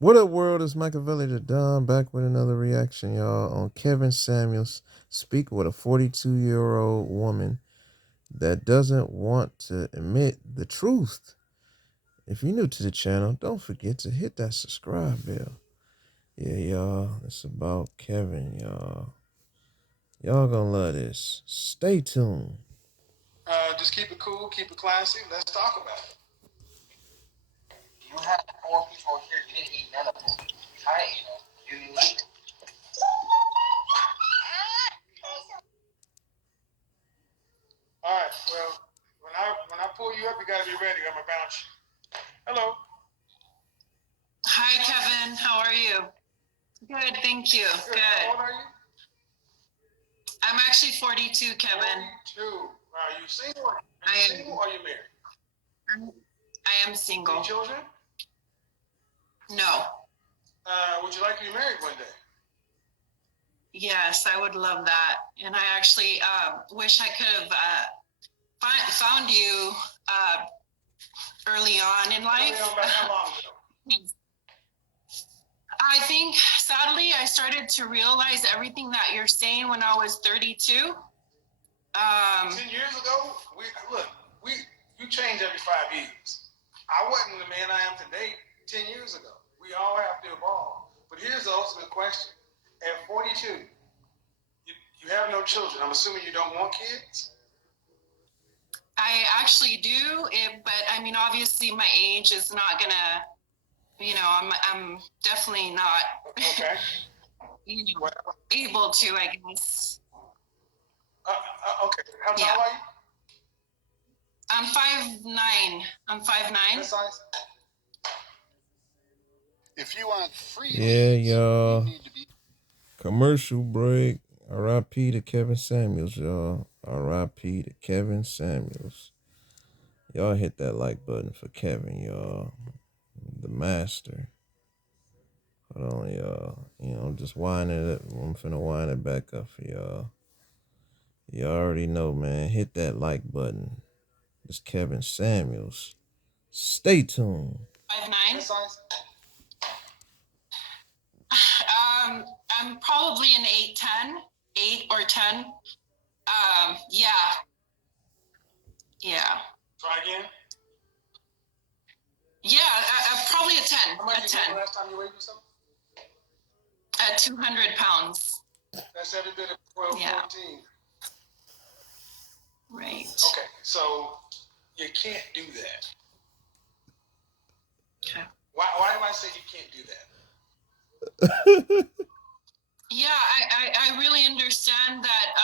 What up, world? It's Machiavelli the Don back with another reaction, y'all, on Kevin Samuels speak with a 42-year-old woman that doesn't want to admit the truth. If you're new to the channel, don't forget to hit that subscribe bell. Yeah, y'all, it's about Kevin, y'all. Y'all gonna love this. Stay tuned. Just keep it cool, keep it classy. Let's talk about it. You had four people here. You didn't eat none of them. I ate them. You didn't eat. All right. Well, when I pull you up, you gotta be ready. I'm gonna bounce you. Hello. Hi, Kevin. How are you? Good, thank you. Good. How old are you? I'm actually 42, Kevin. 42. Are you single? Are I you am. single or are you married? I am single. Any children? No. Would you like to be married one day? Yes, I would love that. And I actually wish I could have found you early on in life. Early on, about how long ago? I think, sadly, I started to realize everything that you're saying when I was 32. 10 years ago, you change every 5 years. I wasn't the man I am today 10 years ago. We all have to evolve. But here's the ultimate question. At 42, you have no children. I'm assuming you don't want kids? I actually do, but I mean, obviously my age is not gonna, I'm definitely not Okay. well, able to, I guess. Okay. How tall are you? I'm 5'9". I'm 5'9". What size? If you want free Yeah, leads, y'all. you need to be Commercial break. R.I.P. to Kevin Samuels, y'all. R.I.P. to Kevin Samuels. Y'all hit that like button for Kevin, y'all. The master. Hold on, y'all. I'm just winding it. I'm finna wind it back up for y'all. You already know, man. Hit that like button. It's Kevin Samuels. Stay tuned. 5'9". I'm probably an 8'10", 8 or 10. Yeah. Yeah. Try again. Yeah, probably a 10. How much a did 10. You weigh last time you weighed yourself? At 200 pounds. That's every bit of 12, yeah. 14. Right. Okay, so you can't do that. Okay. Why do I say you can't do that? Yeah, I really understand that,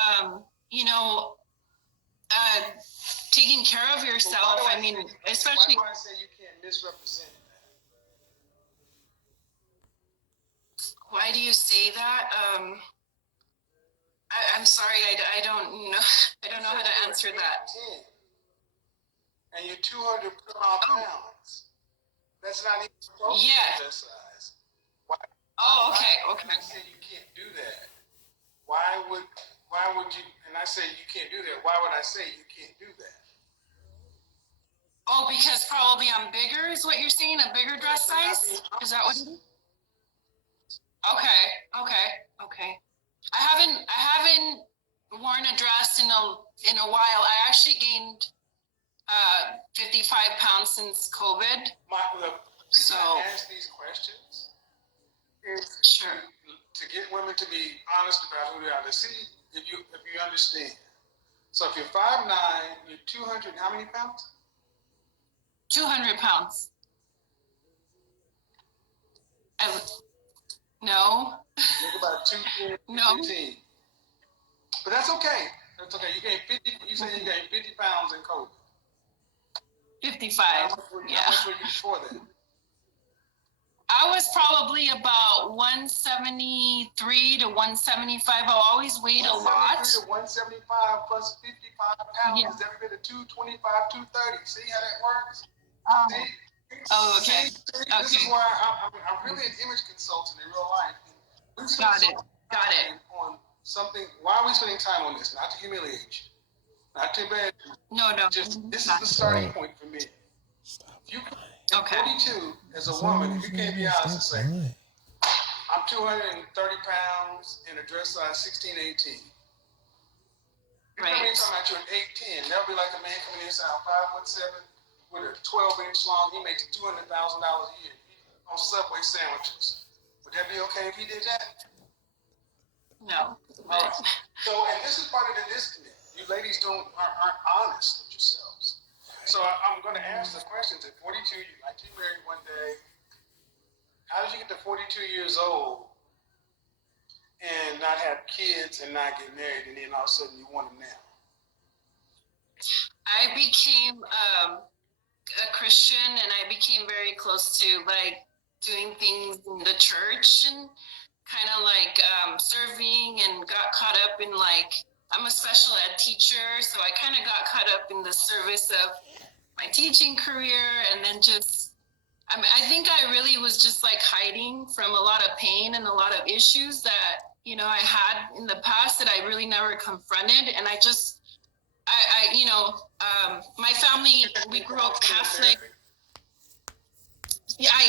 taking care of yourself, I mean, especially... Why do I say you can't misrepresent that? Why do you say that? I'm sorry, I don't know. I don't know how to answer that. 10, and you're 200 pounds. That's not even close to that size. Why, okay. And I say you can't do that. Why would you? And I say you can't do that. Why would I say you can't do that? Oh, because probably I'm bigger is what you're saying? A bigger dress size? Is that what it is? Okay. I haven't worn a dress in a while. I actually gained 55 pounds since COVID. So I ask these questions is sure to get women to be honest about who they are. To see if you understand. So if you're 5'9", you're 200. How many pounds? 200 pounds. No. Think about 215. No. But that's okay. That's okay. You gained 50. You said you gained 50 pounds in COVID. 55. How much were you before that? I was probably about 173 to 175. I always weighed a lot. 173 to 175 plus 55 pounds is every bit of 225, 230. See how that works? See? Okay. This is why I'm really an image consultant in real life. Got it. On something. Why are we spending time on this? Not to humiliate you. Not too bad. No. Just this is the starting point for me. At Okay. 42, as a woman, if you can't be honest and say, Why? I'm 230 pounds in a dress size 16, 18. You come in Right. talking about you're an 8'10". That'll be like a man coming in saying 5'7" with a 12-inch long. He makes $200,000 a year on Subway sandwiches. Would that be okay if he did that? No. All right. So, and this is part of the disconnect. You ladies aren't honest with yourselves. So I'm going to ask the questions. At 42, you'd like to be married one day. How did you get to 42 years old and not have kids and not get married, and then all of a sudden you want them now? I became a Christian, and I became very close to like doing things in the church and kind of like serving, and got caught up in like, I'm a special ed teacher, so I kind of got caught up in the service of my teaching career, and then just I think I really was just like hiding from a lot of pain and a lot of issues that I had in the past that I really never confronted, and my family, we grew up Catholic. Yeah, I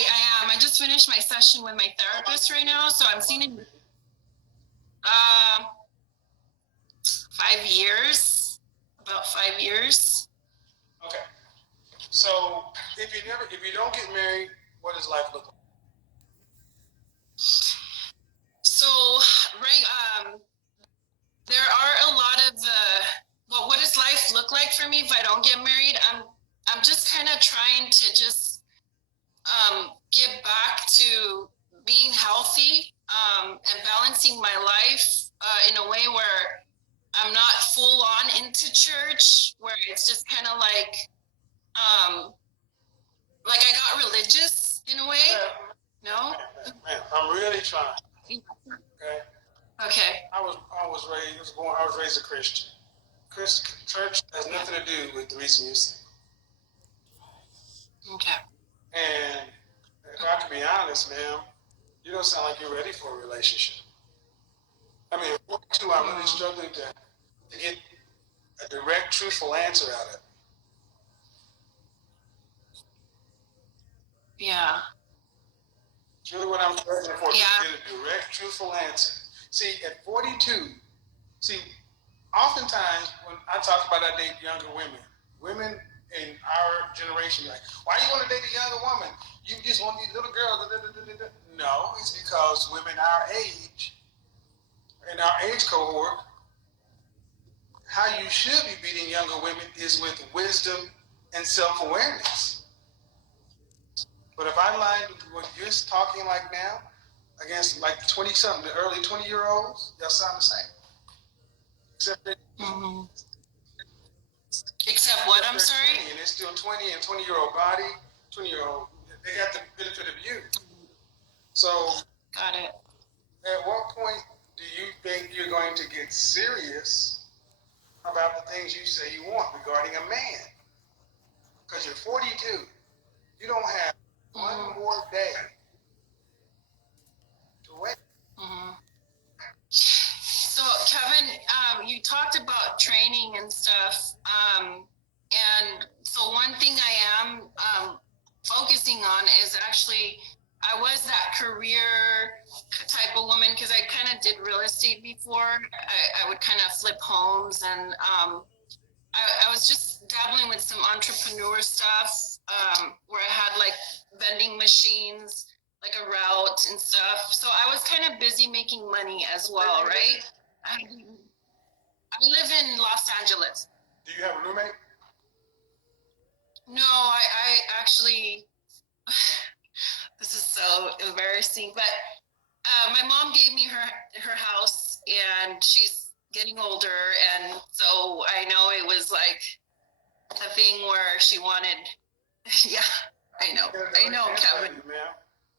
am. I just finished my session with my therapist right now, so I'm seeing in 5 years, about 5 years. Okay. So if you don't get married, what does life look like? So, right, there are a lot of what does life look like for me if I don't get married? I'm just kind of trying to just get back to being healthy, and balancing my life in a way where I'm not full on into church, where it's just kind of like I got religious in a way. No? Man, I'm really trying. Okay. Okay. I was raised a Christian. Church has nothing to do with the reason you're single. Okay. And if I can be honest, ma'am, you don't sound like you're ready for a relationship. I mean, at 42, I'm really struggling to get a direct, truthful answer out of it. Yeah. It's really what I'm struggling for, Yeah. to get a direct, truthful answer. See, at 42, oftentimes when I talk about I date younger women in our generation like, why do you want to date a younger woman? You just want these little girls. Da, da, da, da. No, it's because women our age, in our age cohort, how you should be meeting younger women is with wisdom and self-awareness. But if I line what you're talking like now against like 20-something, the early 20-year-olds, y'all sound the same. Except that Except what? I'm sorry? 20, and they're still 20 and 20-year-old body, 20-year-old, they got the benefit of youth. So, got it. At what point do you think you're going to get serious about the things you say you want regarding a man? Because you're 42. You don't have one more day to wait. So, Kevin, you talked about training and stuff. And so one thing I am focusing on is actually, I was that career type of woman because I kind of did real estate before. I would kind of flip homes, and I was just dabbling with some entrepreneur stuff, where I had like vending machines, like a route and stuff. So I was kind of busy making money as well, right? I live in Los Angeles. Do you have a roommate? No, I actually, this is so embarrassing, but my mom gave me her house, and she's getting older, and so I know it was like a thing where she wanted. Yeah, I know, Kevin.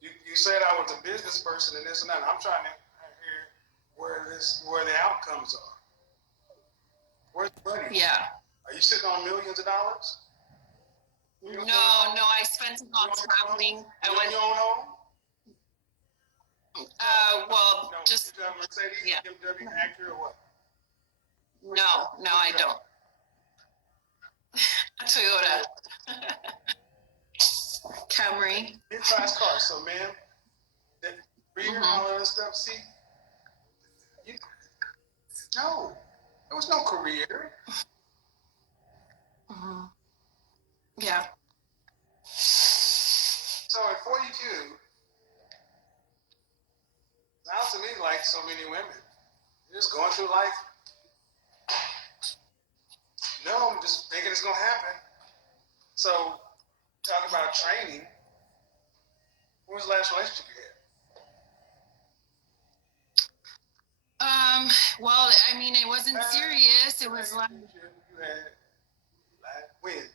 You said I was a business person and this and that. I'm trying to hear where the outcomes are. Where's the money? Yeah. Are you sitting on millions of dollars? No, I spent it on traveling. I went. You own home? Well, No. just. You have a Mercedes, Yeah. BMW, Acura, or what? No, I don't. A Toyota. Camry. Mid-size car. So, man, that rear and all that other stuff. See, no, there was no career. Yeah. So at 42, sounds to me like so many women. You're just going through life. No, I'm just thinking it's gonna happen. So, talk about training. When was the last relationship you had? Well, I mean, it wasn't serious. It was like you had when?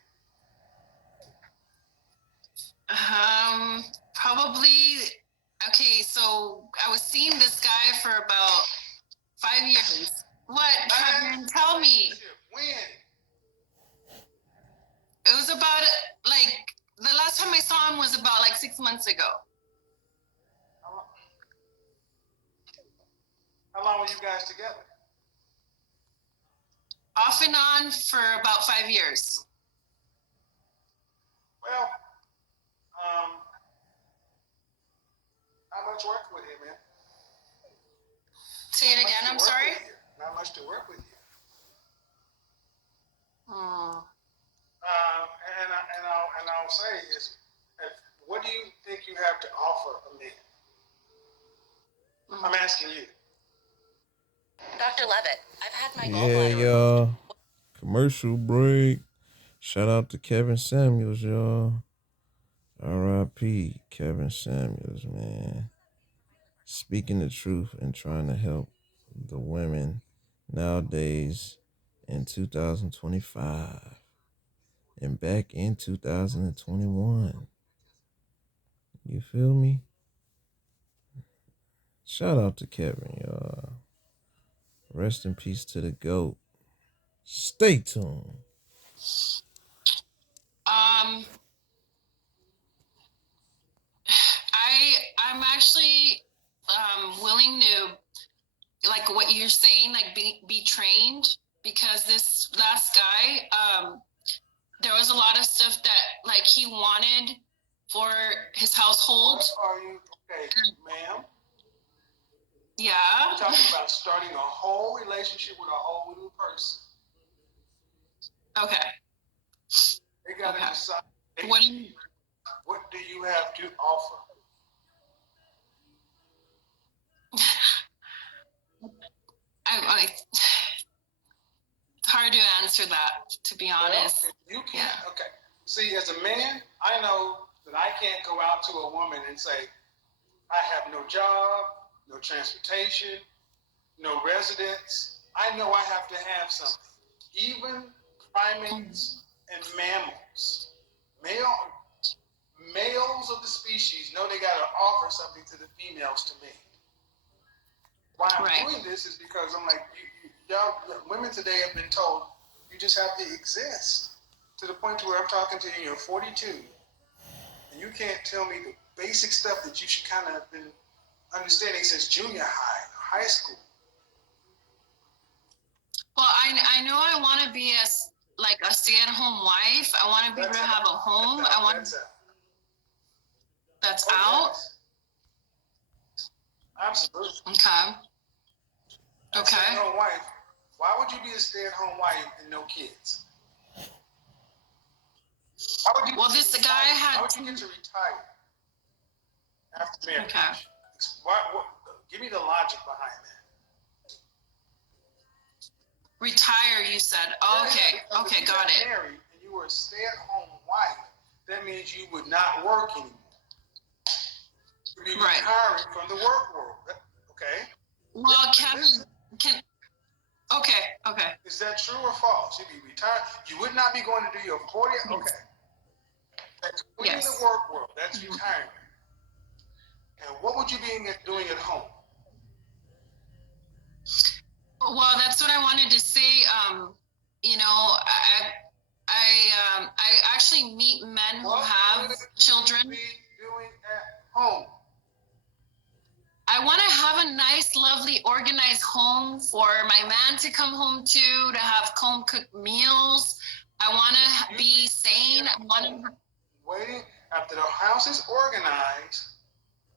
Probably. Okay, so I was seeing this guy for about 5 years. What, Kevin? Tell me. When? It was about like the last time I saw him was about like 6 months ago. How long were you guys together? Off and on for about 5 years. Well, not much work with you, man. Say it again. I'm sorry. Not much to work with you. And I'll say is, what do you think you have to offer a man? I'm asking you. Dr. Levitt, I've had my Yeah, y'all. Commercial break. Shout out to Kevin Samuels, y'all. R.I.P. Kevin Samuels, man. Speaking the truth and trying to help the women nowadays in 2025 and back in 2021. You feel me? Shout out to Kevin, y'all. Rest in peace to the GOAT. Stay tuned. I'm actually willing to, like what you're saying, like be trained, because this last guy, there was a lot of stuff that like he wanted for his household. What are you, okay, ma'am? Yeah. We're talking about starting a whole relationship with a whole new person. Okay. They gotta decide. What do you have to offer? It's hard to answer that, to be honest. Well, you can't. Yeah. Okay. See, as a man, I know that I can't go out to a woman and say, I have no job, no transportation, no residence. I know I have to have something. Even primates and mammals, males of the species know they got to offer something to the females to mate. Why I'm doing this is because I'm like, y'all, women today have been told you just have to exist, to the point to where I'm talking to you, you're 42, and you can't tell me the basic stuff that you should kind of have been understanding since junior high, high school. Well, I know I want to be like a stay-at-home wife. I want to be able to have a home. That's out. Yes. Absolutely. Okay. Stay-at-home wife. Why would you be a stay-at-home wife and no kids? Well, this guy had. How would you get to retire after marriage? Okay. Give me the logic behind that. Retire, you said. Okay. Yeah, okay, got it. Married and you were a stay-at-home wife, that means you would not work anymore. You'd be retiring from the work world. Okay. Well, Kevin, Okay. Is that true or false? You'd be retired. You would not be going to do your 40. Okay. That's quitting the work world. That's retirement. And what would you be doing at home? Well, that's what I wanted to say. I actually meet men who have children. What would you be doing at home? I want to have a nice, lovely, organized home for my man to come home to have home-cooked meals. I want to be sane. Waiting. After the house is organized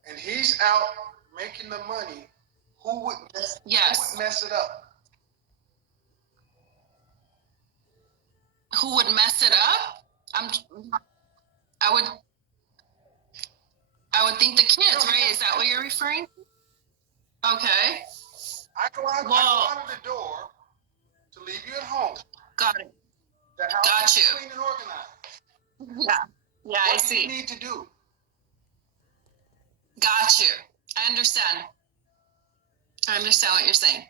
and he's out making the money, who would mess it up? Who would mess it up? I would think the kids, right? Is that what you're referring to? Okay. I go out of the door to leave you at home. Got it. The house Got is you. clean and organized. Yeah. Yeah, I What do see. you need to do? Got you. I understand. I understand what you're saying.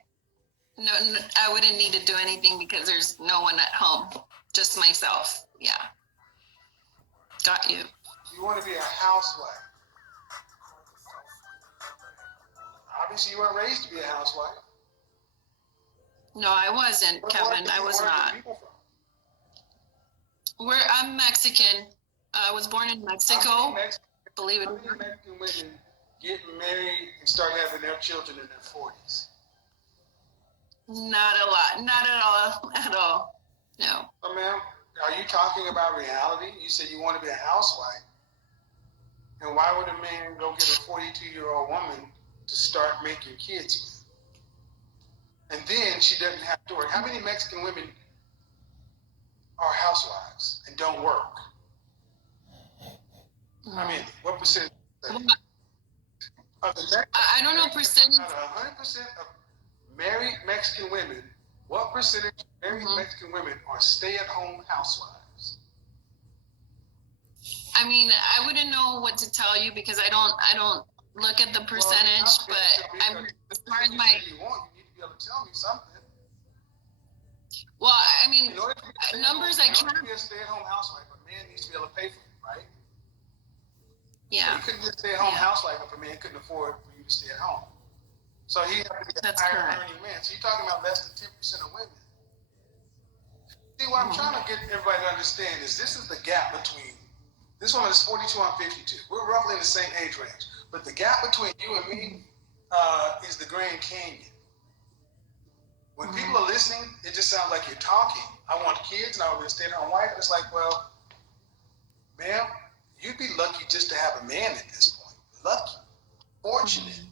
No, I wouldn't need to do anything because there's no one at home. Just myself. Yeah. Got you. You want to be a housewife. Obviously, you weren't raised to be a housewife. No, I wasn't, Kevin. I was not. I'm Mexican. I was born in Mexico. Believe it or not. How many Mexican women get married and start having their children in their 40s? Not a lot. Not at all. At all. No. So, ma'am, are you talking about reality? You said you want to be a housewife. And why would a man go get a 42-year-old woman to start making kids with? And then she doesn't have to work. How many Mexican women are housewives and don't work? I mean, what percentage? Of the Mexican, I don't know percentage. Out of 100% of married Mexican women, what percentage of married Mexican women are stay-at-home housewives? I mean, I wouldn't know what to tell you because I don't look at the percentage, but I'm as far as my. You need to be able to tell me something. Well, I mean, numbers I can't. In order to be a stay-at-home housewife, a man needs to be able to pay for it, right? Yeah. So you couldn't just stay at home housewife if a man couldn't afford for you to stay at home. So he had to be a higher earning man. So you're talking about less than 10% of women. See, what I'm trying to get everybody to understand is this is the gap between, this woman is 42, I'm 52. We're roughly in the same age range. But the gap between you and me is the Grand Canyon. When people are listening, it just sounds like you're talking. I want kids and I want to be a stay-at-home wife. And it's like, well, ma'am, you'd be lucky just to have a man at this point. Lucky. Fortunate.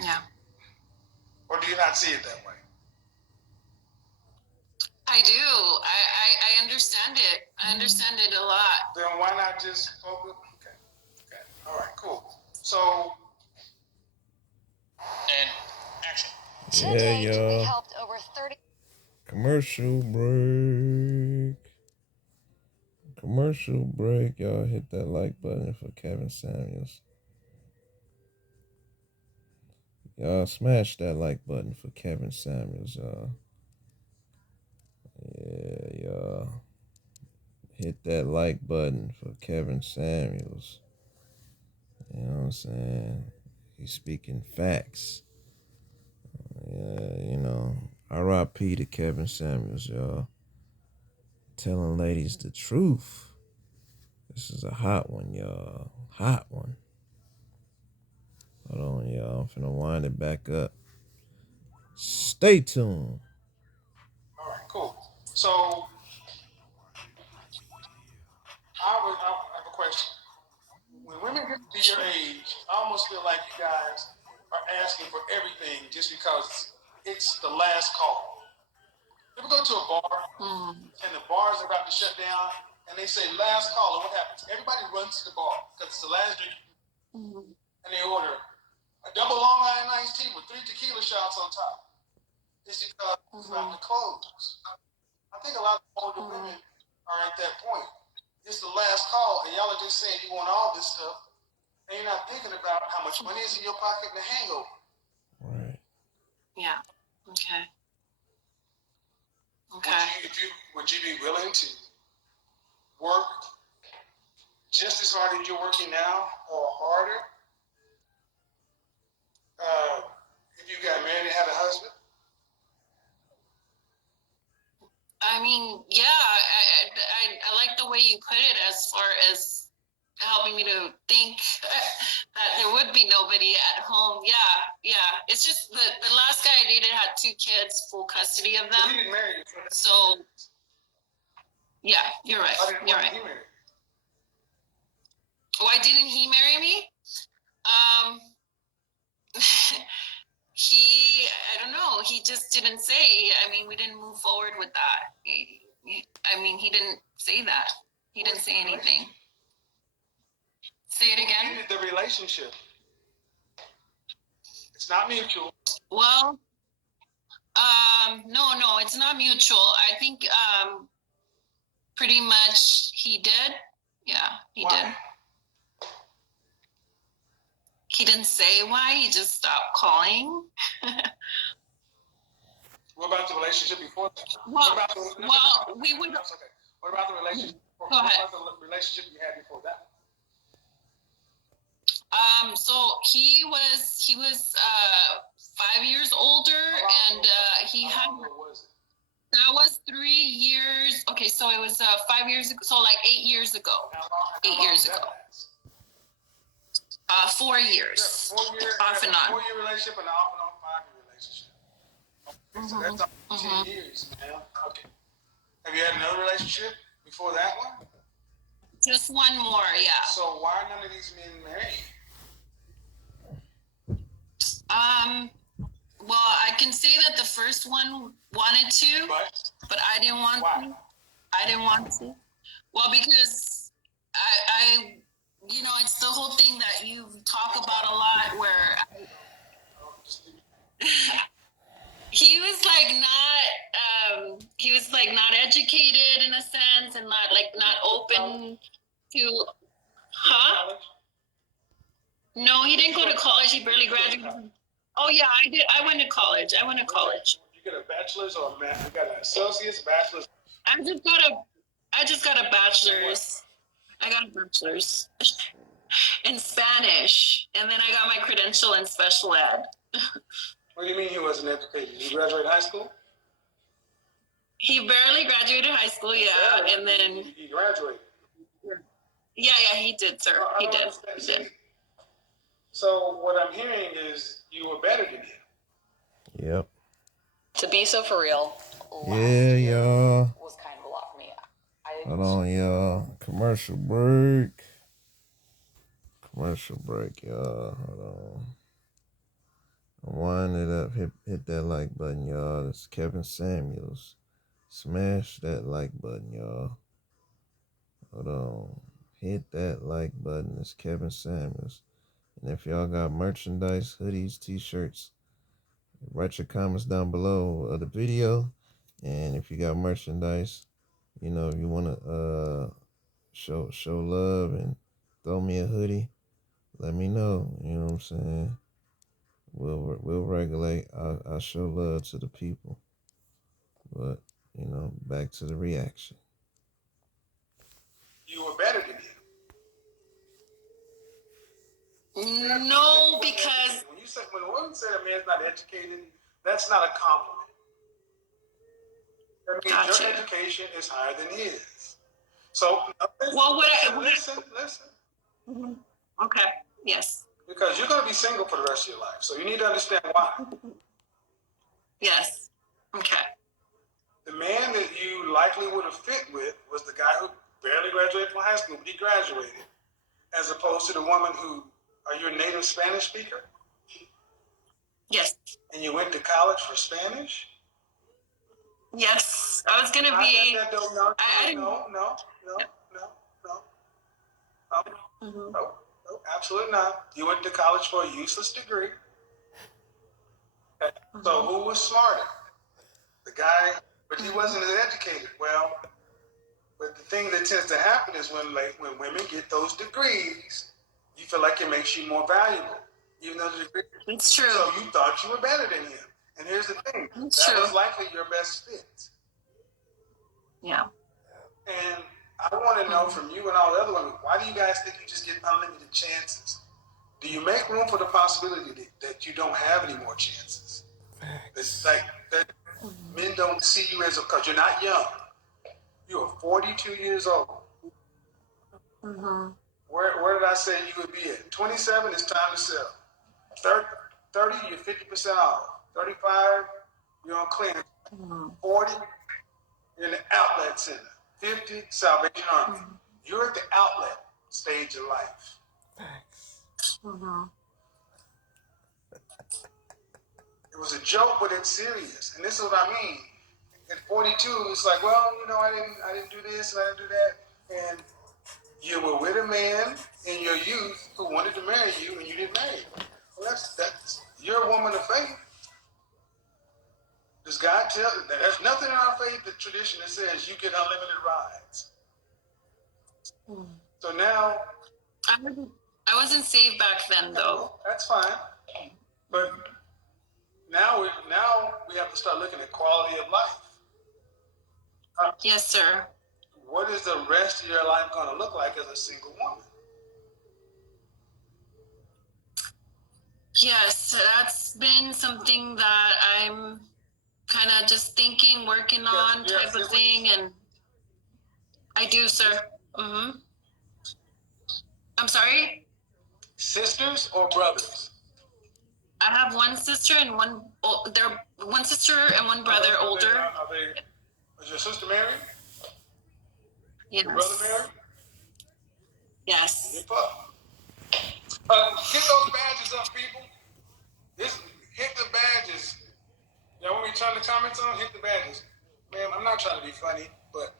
Yeah. Or do you not see it that way? I do. I understand it. I understand it a lot. Then why not just focus? Okay. All right, cool. So. And action. Today, Yeah, we helped over 30. Commercial break. Commercial break. Y'all hit that like button for Kevin Samuels. Y'all smash that like button for Kevin Samuels, y'all. Yeah, y'all. Hit that like button for Kevin Samuels. You know what I'm saying? He's speaking facts. Yeah, you know. R.I.P. to Kevin Samuels, y'all. Telling ladies the truth. This is a hot one, y'all. Hot one. Hold on, y'all. I'm finna wind it back up. Stay tuned. All right, cool. So I have a question. When women get to your age, I almost feel like you guys are asking for everything just because it's the last call. You ever go to a bar and the bars are about to shut down and they say last call, and what happens? Everybody runs to the bar because it's the last drink and they order a double Long Island iced tea with 3 tequila shots on top. It's because it's about to close. I think a lot of older women are at that point. It's the last call, and y'all are just saying you want all this stuff, and you're not thinking about how much money is in your pocket and the hangover. Right. Yeah. Okay. Okay. Would you be willing to work just as hard as you're working now, or harder, if you got married and had a husband? I mean, yeah, I like the way you put it as far as helping me to think that there would be nobody at home. Yeah. It's just the last guy I dated had 2 kids, full custody of them. You didn't marry. So Yeah, you're right. You're right. Why didn't he marry me? I don't know. He just didn't say. I mean, we didn't move forward with that. He didn't say that. He didn't say anything. Say it again. The relationship. It's not mutual. Well, no, it's not mutual. I think pretty much he did. Yeah, he did. He didn't say why. He just stopped calling. What about the relationship before that? Well, we would. That's okay. What about the relationship? Go ahead. What about the relationship you had before that? So he was 5 years older, and he had. That was 3 years. Okay, so it was 5 years ago. So like 8 years ago. 8 years ago. 4 years. Yeah, 4 years. Off and on. 4-year relationship and an off and on 5-year relationship. Okay, so that's 10 years, man. Okay. Have you had another relationship before that one? Just one more, yeah. So why are none of these men married? Well, I can say that the first one wanted to, but I didn't want to. I didn't want to. Well, because I it's the whole thing that you talk about a lot where he was not educated in a sense, and not open to, huh? No, he didn't go to college. He barely graduated. Oh yeah, I did. I went to college. You get a bachelor's or a master's? You got an associate's, bachelor's? I just got a bachelor's. I got a bachelor's in Spanish, and then I got my credential in special ed. What do you mean he wasn't educated? Did he graduate high school? He barely graduated high school, yeah, and then he graduated. Yeah, he did, sir. He did. So what I'm hearing is you were better than him. Yep. To be so for real. Yeah, y'all. Was kind of a lot for me. Hold on, y'all. Commercial break. Commercial break, y'all. Hold on. Wind it up. Hit that like button, y'all. It's Kevin Samuels. Smash that like button, y'all. Hold on. Hit that like button. It's Kevin Samuels. And if y'all got merchandise, hoodies, t-shirts, write your comments down below of the video. And if you got merchandise, if you want to show love and throw me a hoodie, let me know. You know what I'm saying? We'll regulate. I'll show love to the people. But, back to the reaction. You were better than him. No, because when a woman said a man's not educated, that's not a compliment. That means Gotcha. Your education is higher than his. So listen. Mm-hmm. Okay. Yes. Because you're going to be single for the rest of your life, so you need to understand why. Yes. Okay. The man that you likely would have fit with was the guy who barely graduated from high school, but he graduated, as opposed to the woman who. Are you a native Spanish speaker? Yes. And you went to college for Spanish? Yes. I was going to be... No, absolutely not. You went to college for a useless degree. Okay. So who was smarter? The guy, but he wasn't as educated. Well, but the thing that tends to happen is when women get those degrees, you feel like it makes you more valuable, even though the degree. It's true. So you thought you were better than him. And here's the thing. That was likely your best fit. Yeah. And I want to know from you and all the other women, why do you guys think you just get unlimited chances? Do you make room for the possibility that you don't have any more chances? It's like that men don't see you as because you're not young. You are 42 years old. Mm-hmm. Where did I say you would be at? 27, it's time to sell. 30, you're 50% off. 35, you're on clearance. 40, you're in the outlet center. 50, Salvation Army. You're at the outlet stage of life. It was a joke, but it's serious. And this is what I mean. At 42, it's like, well, you know, I didn't do this and I didn't do that. And you were with a man in your youth who wanted to marry you, and you didn't marry him. Well, that's you're a woman of faith. Does God tell? There's nothing in our faith, the tradition that says you get unlimited rides. So now, I wasn't saved back then, though. That's fine, but now we have to start looking at quality of life. Yes, sir. What is the rest of your life going to look like as a single woman? Yes, that's been something that I'm kind of just thinking, working on, type of thing, and I do, sir. I'm sorry? Sisters or brothers? I have one sister and one brother, older. Is your sister married? Yes. Your brother married? Yes. Hip up. Get those badges up, people. Hit the badges. Y'all want me to turn the comments on? Hit the badges. Ma'am, I'm not trying to be funny, but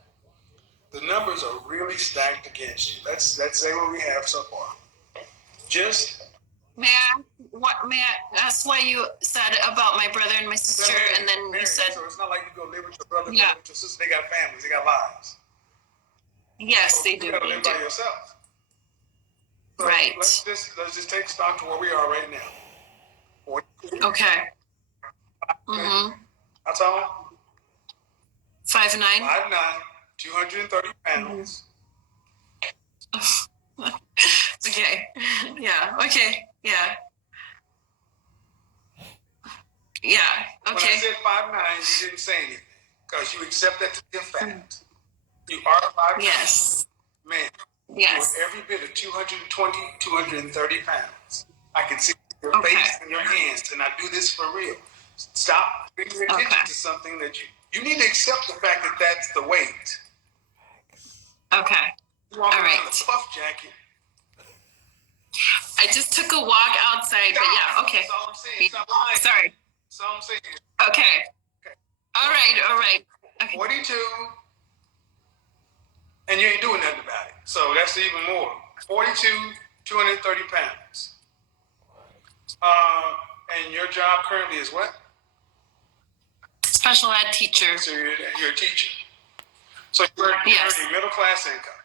the numbers are really stacked against you. Let's say what we have so far. May I ask what you said about my brother and my sister, and then you said... So it's not like you go live with your brother, live with your sister. They got families, they got lives. Yes, they do. You gotta live by yourself. So right. Let's just take stock to where we are right now. Okay. How tall? 5'9". 5'9", 230 pounds. Okay. Yeah. Okay. Yeah. Yeah. Okay. When I said 5'9", you didn't say anything because you accept that to be a fact. You are 5'9". Yes. Man. Yes. You are every bit of 220, 230 pounds. I can see your face and your hands, and I do this for real. Stop paying attention to something that you need to accept the fact that that's the weight. Okay. You walk around in a puff jacket. I just took a walk outside, but yeah, okay. That's all I'm saying. Stop lying. Sorry. That's all I'm saying. Okay. All right. Okay. 42, and you ain't doing nothing about it. So that's even more. 42, 230 pounds. And your job currently is what? Special ed teacher. So you're a teacher. So you're earning middle class income.